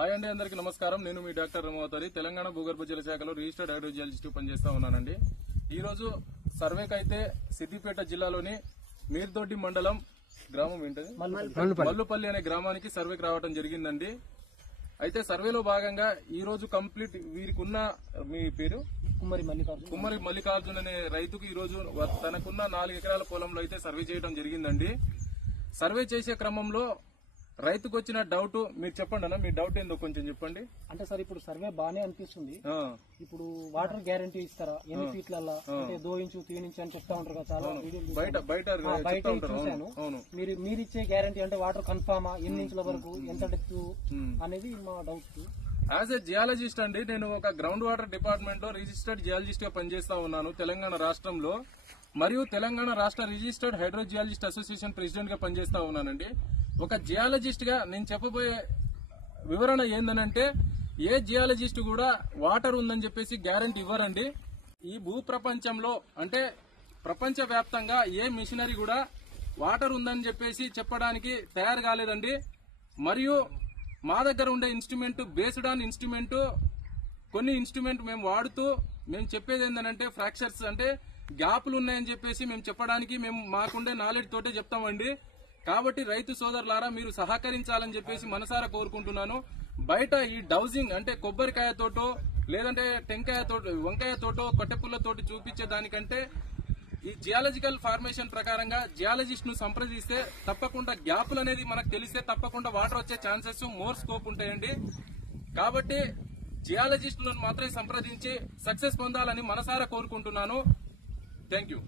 Hi అండి, అందరికీ నమస్కారం. నేను మీ డాక్టర్ రమవతారి, తెలంగాణ భూగర్భ జల శాఖలో రిజిస్టర్డ్ హైడ్రోజియాలజిస్ట్ పనిచేస్తా ఉన్నానండి. ఈ రోజు సర్వేకైతే సిద్దిపేట జిల్లాలోని మీర్దొడ్డి మండలం గ్రామం ఏంటది మల్లుపల్లి అనే గ్రామానికి సర్వేకి రావడం జరిగిందండి. అయితే సర్వేలో భాగంగా ఈ రోజు కంప్లీట్ వీరికి ఉన్న మీ పేరు కుమ్మరి మల్లికార్జున్ అనే రైతుకు ఈ రోజు తనకున్న 4 ఎకరాల పొలంలో అయితే సర్వే చేయడం జరిగిందండి. సర్వే చేసే క్రమంలో రైతుకు వచ్చిన డౌట్ మీరు చెప్పండి అన్న, మీ డౌట్ ఏందో కొంచెం చెప్పండి. అంటే సార్ ఇప్పుడు సర్వే బానే అనిపిస్తుంది. ఇప్పుడు వాటర్ గ్యారంటీ ఇస్తారా ఎన్ని ఫీట్లలో, అంటే 2 ఇంచు 3 ఇంచు అని చెప్తా ఉంటారు కదా, చాలా బయట చూశాను. మీరు ఇచ్చే గ్యారంటీ అంటే వాటర్ కన్ఫామా, ఎన్ని ఇంచుల వరకు, ఎంత డెప్త్ అనేది మా డౌట్. యాజ్ ఎ జియాలజిస్ట్ అండి, నేను ఒక గ్రౌండ్ వాటర్ డిపార్ట్మెంట్ లో రిజిస్టర్డ్ జియాలజిస్ట్ గా పనిచేస్తా ఉన్నాను తెలంగాణ రాష్ట్రంలో. మరియు తెలంగాణ రాష్ట్ర రిజిస్టర్డ్ హైడ్రోజియాలజిస్ట్ అసోసియేషన్ ప్రెసిడెంట్ గా పనిచేస్తా ఉన్నానండి. ఒక జియాలజిస్ట్ గా నేను చెప్పబోయే వివరణ ఏందనంటే, ఏ జియాలజిస్ట్ కూడా వాటర్ ఉందని చెప్పేసి గ్యారంటీ ఇవ్వరండి. ఈ భూ ప్రపంచంలో అంటే ప్రపంచ వ్యాప్తంగా ఏ మిషనరీ కూడా వాటర్ ఉందని చెప్పేసి చెప్పడానికి తయారు కాలేదండి. మరియు మా దగ్గర ఉండే ఇన్స్ట్రుమెంట్ బేస్డ్ ఆన్ ఇన్స్ట్రుమెంట్, కొన్ని ఇన్స్ట్రుమెంట్ మేము వాడుతూ మేము చెప్పేది ఏంటంటే ఫ్రాక్చర్స్ అంటే గ్యాపులు ఉన్నాయని చెప్పేసి మేము చెప్పడానికి మేము మాకుండే నాలెడ్జ్ తోటే చెప్తామండి. కాబట్టి రైతు సోదరులారా, మీరు సహకరించాలని చెప్పేసి మనసారా కోరుకుంటున్నాను. బయట ఈ డౌజింగ్ అంటే కొబ్బరికాయతోటో లేదంటే వంకాయతోటో కట్టెపుల్లతోటి చూపించే దానికంటే ఈ జియాలజికల్ ఫార్మేషన్ ప్రకారంగా జియాలజిస్ట్ ను సంప్రదిస్తే తప్పకుండా గ్యాపులు అనేది మనకు తెలిస్తే తప్పకుండా వాటర్ వచ్చే ఛాన్సెస్ మోర్ స్కోప్ ఉంటాయండి. కాబట్టి జియాలజిస్టులను మాత్రమే సంప్రదించి సక్సెస్ పొందాలని మనసారా కోరుకుంటున్నాను. Thank you.